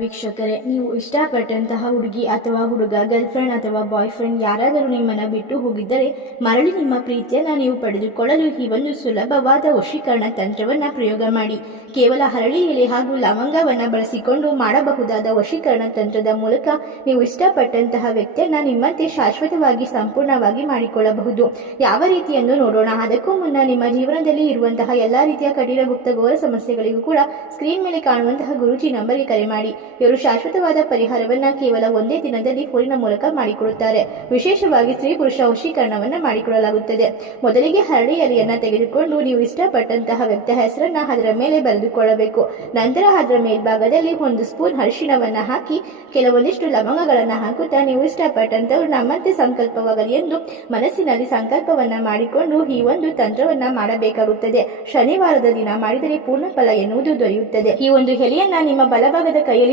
ವೀಕ್ಷಕರೇ, ನೀವು ಇಷ್ಟಪಟ್ಟಂತಹ ಹುಡುಗಿ ಅಥವಾ ಹುಡುಗ ಗರ್ಲ್ಫ್ರೆಂಡ್ ಅಥವಾ ಬಾಯ್ ಫ್ರೆಂಡ್ ಯಾರಾದರೂ ನಿಮ್ಮನ್ನು ಬಿಟ್ಟು ಹೋಗಿದ್ದರೆ ಮರಳಿ ನಿಮ್ಮ ಪ್ರೀತಿಯನ್ನು ನೀವು ಪಡೆದುಕೊಳ್ಳಲು ಈ ಒಂದು ಸುಲಭವಾದ ವಶೀಕರಣ ತಂತ್ರವನ್ನು ಪ್ರಯೋಗ ಮಾಡಿ. ಕೇವಲ ಹರಳಿ ಎಲೆ ಹಾಗೂ ಲವಂಗವನ್ನು ಬಳಸಿಕೊಂಡು ಮಾಡಬಹುದಾದ ವಶೀಕರಣ ತಂತ್ರದ ಮೂಲಕ ನೀವು ಇಷ್ಟಪಟ್ಟಂತಹ ವ್ಯಕ್ತಿಯನ್ನು ನಿಮ್ಮಂತೆ ಶಾಶ್ವತವಾಗಿ ಸಂಪೂರ್ಣವಾಗಿ ಮಾಡಿಕೊಳ್ಳಬಹುದು. ಯಾವ ರೀತಿ ಎಂದು ನೋಡೋಣ. ಅದಕ್ಕೂ ಮುನ್ನ ನಿಮ್ಮ ಜೀವನದಲ್ಲಿ ಇರುವಂತಹ ಎಲ್ಲ ರೀತಿಯ ಕಠಿಣ ಗುಪ್ತ ಘೋರ ಸಮಸ್ಯೆಗಳಿಗೂ ಕೂಡ ಸ್ಕ್ರೀನ್ ಮೇಲೆ ಕಾಣುವಂತಹ ಗುರೂಜಿ ನಂಬರ್ಗೆ ಕರೆ ಮಾಡಿ. ಇವರು ಶಾಶ್ವತವಾದ ಪರಿಹಾರವನ್ನ ಕೇವಲ ಒಂದೇ ದಿನದಲ್ಲಿ ಫೋನಿನ ಮೂಲಕ ಮಾಡಿಕೊಡುತ್ತಾರೆ. ವಿಶೇಷವಾಗಿ ಸ್ತ್ರೀ ಪುರುಷ ವಶೀಕರಣವನ್ನ ಮಾಡಿಕೊಳ್ಳಲಾಗುತ್ತದೆ. ಮೊದಲಿಗೆ ಹರಳಿ ಎಲೆಯನ್ನ ತೆಗೆದುಕೊಂಡು ನೀವು ಇಷ್ಟಪಟ್ಟಂತಹ ವ್ಯಕ್ತಿಯ ಹೆಸರನ್ನ ಅದರ ಮೇಲೆ ಬರೆದುಕೊಳ್ಳಬೇಕು. ನಂತರ ಅದರ ಮೇಲ್ಭಾಗದಲ್ಲಿ 1 ಸ್ಪೂನ್ ಅರಿಶಿಣವನ್ನ ಹಾಕಿ ಕೆಲವೊಂದಿಷ್ಟು ಲವಂಗಗಳನ್ನ ಹಾಕುತ್ತಾ ನೀವು ಇಷ್ಟಪಟ್ಟಂತವರು ನಮ್ಮಂತೆ ಸಂಕಲ್ಪವಾಗಲಿ ಎಂದು ಮನಸ್ಸಿನಲ್ಲಿ ಸಂಕಲ್ಪವನ್ನ ಮಾಡಿಕೊಂಡು ಈ ಒಂದು ತಂತ್ರವನ್ನ ಮಾಡಬೇಕಾಗುತ್ತದೆ. ಶನಿವಾರದ ದಿನ ಮಾಡಿದರೆ ಪೂರ್ಣ ಫಲ ಎನ್ನುವುದು ದೊರೆಯುತ್ತದೆ. ಈ ಒಂದು ಎಲೆಯನ್ನ ನಿಮ್ಮ ಬಲಭಾಗದ ಕೈಯಲ್ಲಿ